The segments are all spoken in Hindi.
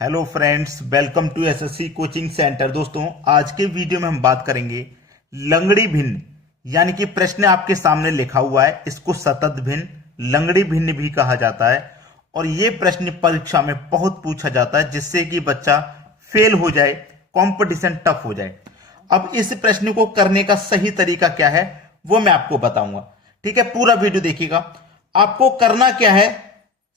Hello friends, welcome to SSC coaching centre. दोस्तों, आज के वीडियो में हम बात करेंगे लंगड़ी भिन्न, यानी कि प्रश्न आपके सामने लिखा हुआ है, इसको सतत भिन्न, लंगड़ी भिन्न भी कहा जाता है। और यह प्रश्न परीक्षा में बहुत पूछा जाता है, जिससे कि बच्चा फेल हो जाए, कंपटीशन टफ हो जाए। अब इस प्रश्न को करने का सही तरीका क्या है वो मैं आपको बताऊंगा। ठीक है, पूरा वीडियो देखिएगा। आपको करना क्या है,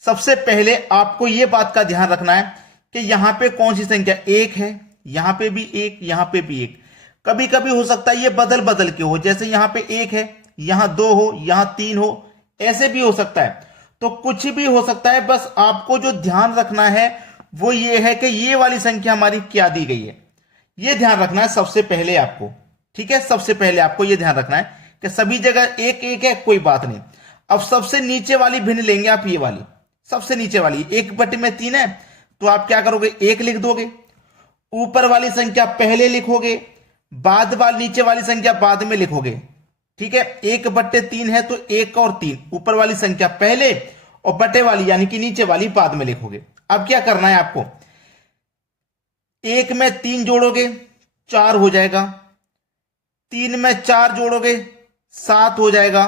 सबसे पहले आपको यह बात का ध्यान रखना है कि यहां पे कौन सी संख्या एक है, यहां पे भी एक, यहां पे भी एक। कभी कभी हो सकता है ये बदल बदल के हो, जैसे यहां पे एक है, यहां दो हो, यहां तीन हो, ऐसे भी हो सकता है। तो कुछ भी हो सकता है, बस आपको जो ध्यान रखना है वो ये है कि ये वाली संख्या हमारी क्या दी गई है, ये ध्यान रखना है सबसे पहले आपको। ठीक है, सबसे पहले आपको ये ध्यान रखना है कि सभी जगह एक एक है, कोई बात नहीं। अब सबसे नीचे वाली भिन्न लेंगे आप, ये वाली सबसे नीचे वाली 1/3 है, तो आप क्या करोगे, एक लिख दोगे। ऊपर वाली संख्या पहले लिखोगे, बाद वाली नीचे वाली संख्या बाद में लिखोगे। ठीक है, 1/3 है तो 1 और 3, ऊपर वाली संख्या पहले और बटे वाली यानी कि नीचे वाली बाद में लिखोगे। अब क्या करना है आपको, 1 में 3 जोड़ोगे 4 हो जाएगा, 3 में 4 जोड़ोगे 7 हो जाएगा,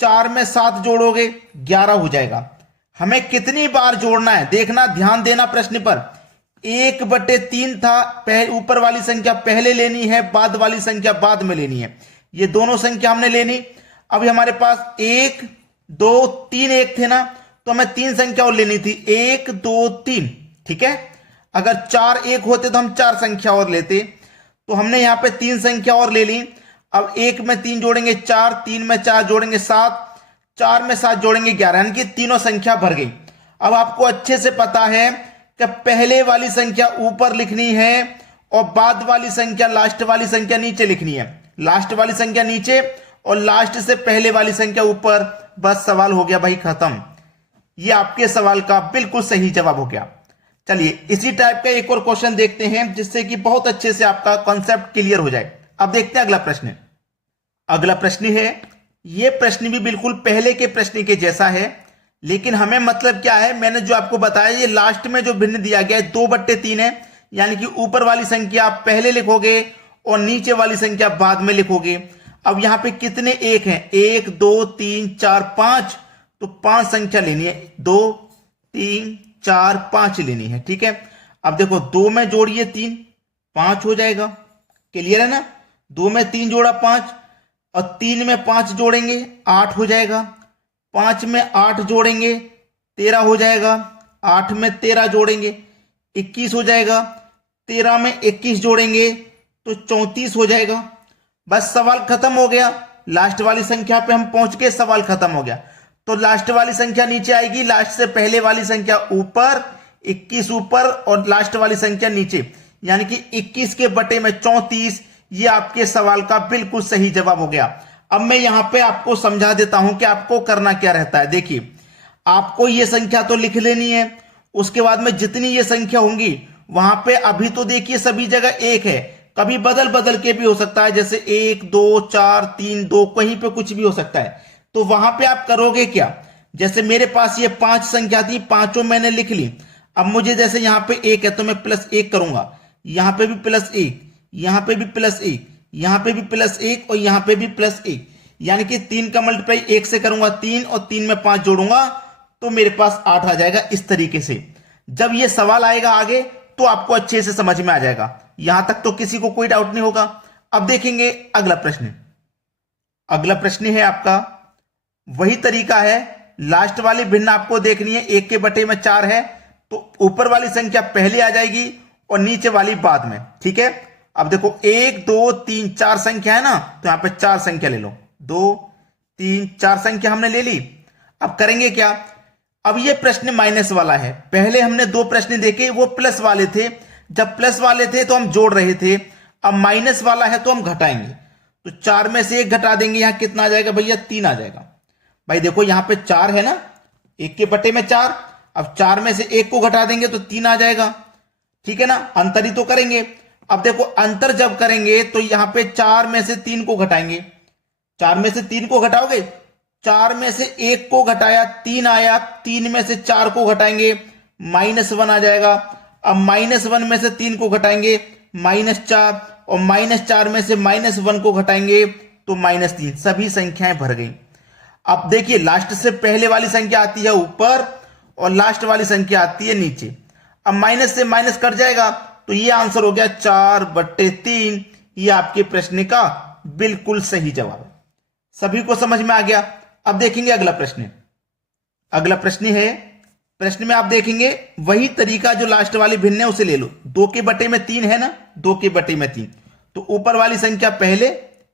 4 में 7 जोड़ोगे 11 हो जाएगा। हमें कितनी बार जोड़ना है देखना, ध्यान देना प्रश्न पर। 1/3 था, ऊपर वाली संख्या पहले लेनी है, बाद वाली संख्या बाद में लेनी है। ये दोनों संख्या हमने लेनी। अभी हमारे पास 1 2 3 एक थे ना, तो हमें 3 संख्या और लेनी थी, 1 2 3। ठीक है, अगर 4 एक होते तो हम 4 संख्या और लेते, तो हमने यहां पे 3 संख्या और ले ली। अब 1 में 3 जोड़ेंगे 4, 3 में 4 जोड़ेंगे 7, 4 में 7 जोड़ेंगे 11, यानी कि तीनों संख्या भर गई। अब आपको अच्छे से पता है कि पहले वाली संख्या ऊपर लिखनी है और बाद वाली संख्या, लास्ट वाली संख्या नीचे लिखनी है। लास्ट वाली संख्या नीचे और लास्ट से पहले वाली संख्या ऊपर। बस सवाल हो गया भाई खत्म। ये आपके सवाल का बिल्कुल सही जवाब हो गया। चलिए इसी टाइप का एक और क्वेश्चन देखते हैं, जिससे कि बहुत अच्छे से आपका कॉन्सेप्ट क्लियर हो जाए। अब देखते हैं अगला प्रश्न। अगला प्रश्न है, यह प्रश्न भी बिल्कुल पहले के प्रश्न के जैसा है, लेकिन हमें मतलब क्या है, मैंने जो आपको बताया, ये लास्ट में जो भिन्न दिया गया है 2/3 है, यानी कि ऊपर वाली संख्या आप पहले लिखोगे और नीचे वाली संख्या बाद में लिखोगे। अब यहां पे कितने एक हैं, 1 2 3 4 5, तो 5 संख्या लेनी है, 2 3 4 5 लेनी है। ठीक है, अब देखो 2 में जोड़िए 3, 5 हो जाएगा। क्लियर है ना, 2 में 3 जोड़ा 5, और 3 में 5 जोड़ेंगे 8 हो जाएगा, 5 में 8 जोड़ेंगे 13 हो जाएगा, 8 में 13 जोड़ेंगे 21 हो जाएगा, 13 में 21 जोड़ेंगे तो 34 हो जाएगा। बस सवाल खत्म हो गया, लास्ट वाली संख्या पे हम पहुंच गए, सवाल खत्म हो गया। तो लास्ट वाली संख्या नीचे आएगी, लास्ट से पहले वाली संख्या ऊपर, 21 ऊपर और लास्ट वाली संख्या नीचे, यानी कि 21 के बटे में 34। ये आपके सवाल का बिल्कुल सही जवाब हो गया। अब मैं यहां पे आपको समझा देता हूं कि आपको करना क्या रहता है। देखिए, आपको ये संख्या तो लिख लेनी है, उसके बाद में जितनी ये संख्या होंगी वहां पे, अभी तो देखिए सभी जगह एक है, कभी बदल बदल के भी हो सकता है, जैसे 1 2 4 3 2, कहीं पे कुछ भी हो सकता है। तो वहां पे आप करोगे क्या, जैसे मेरे पास ये 5 संख्या थी, पांचों मैंने लिख ली। अब मुझे जैसे यहां पे 1 है तो मैं +1 करूंगा, यहां पे भी +1, यहां पे भी +1, यहां पे भी +1 और यहां पे भी +1, यानी कि 3 का मल्टीप्लाई 1 से करूंगा 3, और 3 में 5 जोड़ूंगा तो मेरे पास 8 आ जाएगा। इस तरीके से जब ये सवाल आएगा आगे तो आपको अच्छे से समझ में आ जाएगा। यहां तक तो किसी को कोई डाउट नहीं होगा। अब देखेंगे अगला प्रश्न। अगला प्रश्न है आपका, वही तरीका है, लास्ट वाली भिन्न आपको देखनी है, 1/4 है, तो ऊपर वाली संख्या पहले आ जाएगी और नीचे वाली बाद में। ठीक है, अब देखो 1 2 3 4 संख्या है ना, तो यहां पे 4 संख्या ले लो, 2 3 4 संख्या हमने ले ली। अब करेंगे क्या, अब ये प्रश्न माइनस वाला है, पहले हमने 2 प्रश्न देखे वो प्लस वाले थे, जब प्लस वाले थे तो हम जोड़ रहे थे, अब माइनस वाला है तो हम घटाएंगे। तो 4 में से 1 घटा देंगे, यहां कितना आ जाएगा भैया, 3 आ जाएगा। भाई देखो यहां पे 4 है ना, 1/4, अब 4 में से 1 को घटा देंगे तो 3 आ जाएगा। ठीक है ना, अंतर ही तो करेंगे। अब देखो अंतर जब करेंगे तो यहां पे 4 में से 3 को घटाएंगे, 4 में से 3 को घटाओगे, 4 में से 1 को घटाया 3 आया, 3 में से 4 को घटाएंगे -1 आ जाएगा। अब -1 में से 3 को घटाएंगे -4, और -4 में से -1 को घटाएंगे तो -3। सभी संख्याएं भर गई। अब देखिए लास्ट से पहले वाली संख्या आती है ऊपर और लास्ट वाली संख्या आती है नीचे। अब माइनस से माइनस कट जाएगा तो ये आंसर हो गया 4/3। ये आपके प्रश्न का बिल्कुल सही जवाब है। सभी को समझ में आ गया। अब देखेंगे अगला प्रश्न। अगला प्रश्न है, प्रश्न में आप देखेंगे वही तरीका जो लास्ट वाली भिन्न है उसे ले लो। 2/3 है ना, 2/3, तो ऊपर वाली संख्या पहले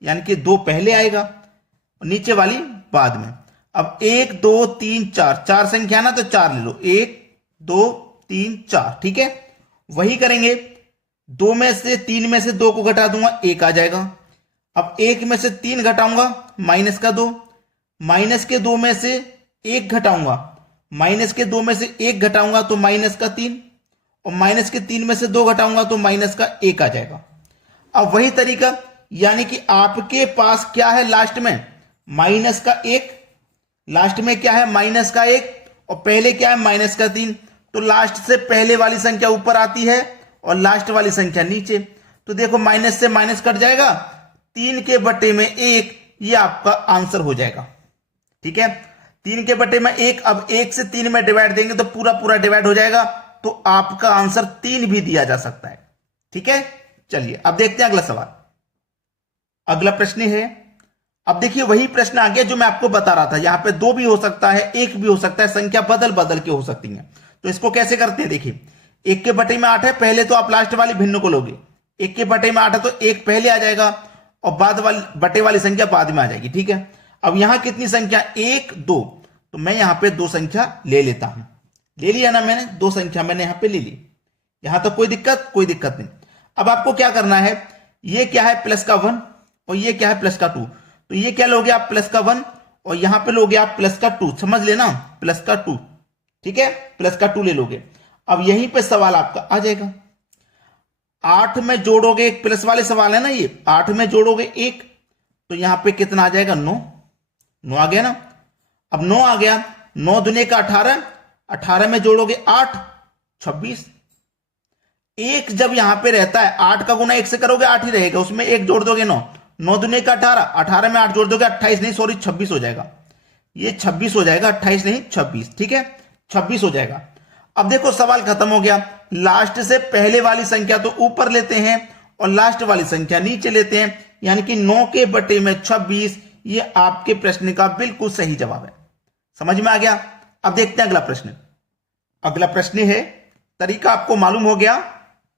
यानी कि 2 पहले आएगा, नीचे वाली बाद में। अब 1 2 3 4, 4 संख्या ना तो 4 ले लो, 1 2 3 4, ठीक है। वही करेंगे, 2 में से 3 में से 2 को घटा दूंगा, 1 आ जाएगा। अब 1 में से 3 घटाऊंगा, -2, माइनस के 2 में से 1 घटाऊंगा, -2 में से 1 घटाऊंगा तो -3, और -3 में से 2 घटाऊंगा तो -1 आ जाएगा। अब वही तरीका, यानी कि आपके पास क्या है लास्ट में, -1, लास्ट में क्या है -1, और पहले क्या है -3, तो लास्ट से पहले वाली संख्या ऊपर आती है और लास्ट वाली संख्या नीचे। तो देखो माइनस से माइनस कट जाएगा, 3/1, ये आपका आंसर हो जाएगा, ठीक है। 3/1, अब 1 से 3 में डिवाइड देंगे तो पूरा पूरा डिवाइड हो जाएगा, तो आपका आंसर 3 भी दिया जा सकता है, ठीक है। चलिए अब देखते हैं अगला सवाल। अगला प्रश्न है, अब देखिए वही प्रश्न आ गया जो मैं आपको बता रहा था। यहां पे 2 भी हो सकता है, 1 भी हो सकता है, संख्या बदल बदल के हो सकती है। तो इसको कैसे करते हैं, देखिए 1/8 है, पहले तो आप लास्ट वाली भिन्न को लोगे। 1/8 है तो 1 पहले आ जाएगा और बाद वाली बटे वाली संख्या बाद में आ जाएगी, ठीक है। अब यहां कितनी संख्या, 1 2, तो मैं यहां पे 2 संख्या ले लेता हूं। ले लिया ना मैंने, 2 संख्या मैंने यहां पे ले ली। यहां तक कोई दिक्कत नहीं। अब आपको क्या करना है, ये क्या है प्लस का 1 और ये क्या है प्लस का 2, तो ये क्या लोगे आप प्लस का 1 और यहां पे लोगे आप प्लस का 2, समझ लेना प्लस का 2, ठीक है, प्लस का 2 ले लोगे। अब यहीं पे सवाल आपका आ जाएगा, 8 में जोड़ोगे, एक प्लस वाले सवाल है ना ये, 8 में जोड़ोगे 1 तो यहां पे कितना आ जाएगा, 9 आ गया ना। अब 9 आ गया, 9 दूने का 18, 18 में जोड़ोगे 8 26। 1 जब यहां पे रहता है, 8 का गुना 1 से करोगे 8 ही रहेगा, उसमें 1 जोड़ दोगे 9, 9 दूने का 18, 18 में 8 जोड़ दोगे 28 नहीं सॉरी 26 हो जाएगा। ये 26 हो जाएगा, 28 नहीं 26, ठीक है, 26 हो जाएगा। अब देखो सवाल खत्म हो गया। लास्ट से पहले वाली संख्या तो ऊपर लेते हैं और लास्ट वाली संख्या नीचे लेते हैं, यानी कि 9/26, ये आपके प्रश्न का बिल्कुल सही जवाब है। समझ में आ गया। अब देखते हैं अगला प्रश्न। अगला प्रश्न है, तरीका आपको मालूम हो गया।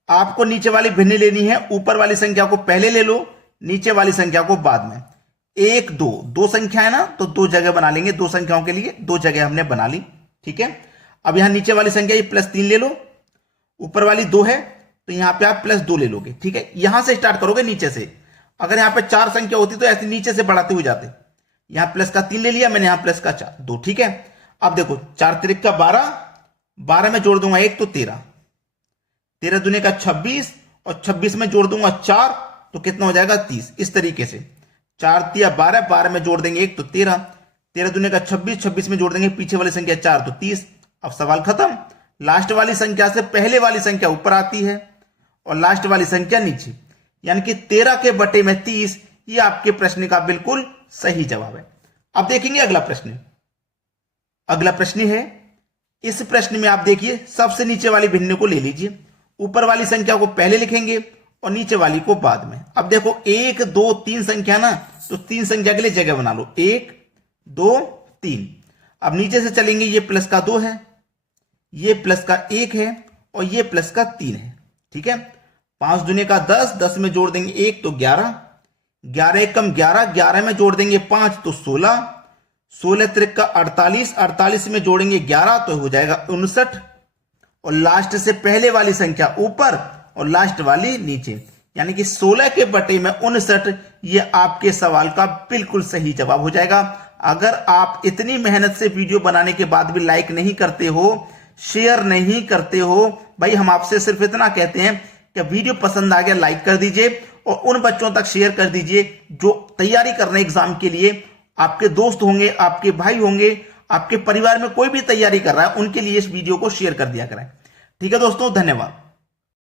आपको नीचे वाली भिन्न लेनी है, ऊपर वाली संख्या को पहले ले लो, नीचे वाली संख्या को बाद में। 1 2, 2 संख्या है ना तो 2 जगह बना लेंगे, 2 संख्याओं के लिए 2 जगह हमने बना ली, ठीक है। अब यहां नीचे वाली संख्या ये +3 ले लो, ऊपर वाली 2 है तो यहां पे आप +2 ले लोगे, ठीक है। यहां से स्टार्ट करोगे नीचे से, अगर यहां पे 4 संख्या होती तो ऐसे नीचे से बढ़ाते हुए जाते। यहां प्लस का 3 ले लिया मैंने, यहां प्लस का 4 2, ठीक है। अब देखो 4 3 का 12, 12 में जोड़ दूंगा 1 तो 13, 13 दूने का 26 और 26 में जोड़ दूंगा 4 तो कितना हो जाएगा 30। इस तरीके से 4 3 12, 12 में जोड़ देंगे 1 तो 13, 13 दूने का 26, 26 में जोड़ देंगे पीछे वाली संख्या 4 तो 30। अब सवाल खत्म। लास्ट वाली संख्या से पहले वाली संख्या ऊपर आती है और लास्ट वाली संख्या नीचे, यानी कि 13/30, ये आपके प्रश्न का बिल्कुल सही जवाब है। अब देखेंगे अगला प्रश्न। अगला प्रश्न है, इस प्रश्न में आप देखिए सबसे नीचे वाली भिन्न को ले लीजिए, ऊपर वाली संख्या को पहले लिखेंगे और नीचे वाली को बाद में। अब देखो 1 2 3 संख्या ना, तो 3 संख्या के लिए जगह बना लो, 1 2 3। अब नीचे से चलेंगे, ये प्लस का 2 है, ये प्लस का 1 है और ये प्लस का 3 है, ठीक है। 5 दूने का 10, 10 में जोड़ देंगे 1 तो 11, 11 एकम 11, 11 में जोड़ देंगे 5 तो 16, 16 त्रिक का 48, 48 में जोड़ेंगे 11 तो हो जाएगा 59, और लास्ट से पहले वाली संख्या ऊपर और लास्ट वाली नीचे, यानी कि 16/59, ये आपके सवाल का बिल्कुल सही जवाब हो जाएगा। अगर आप इतनी मेहनत से वीडियो बनाने के बाद भी लाइक नहीं करते हो, शेयर नहीं करते हो, भाई हम आपसे सिर्फ इतना कहते हैं कि वीडियो पसंद आ गया लाइक कर दीजिए और उन बच्चों तक शेयर कर दीजिए जो तैयारी कर रहे हैं एग्जाम के लिए। आपके दोस्त होंगे, आपके भाई होंगे, आपके परिवार में कोई भी तैयारी कर रहा है उनके लिए इस वीडियो को शेयर कर दिया करें। ठीक है दोस्तों, धन्यवाद।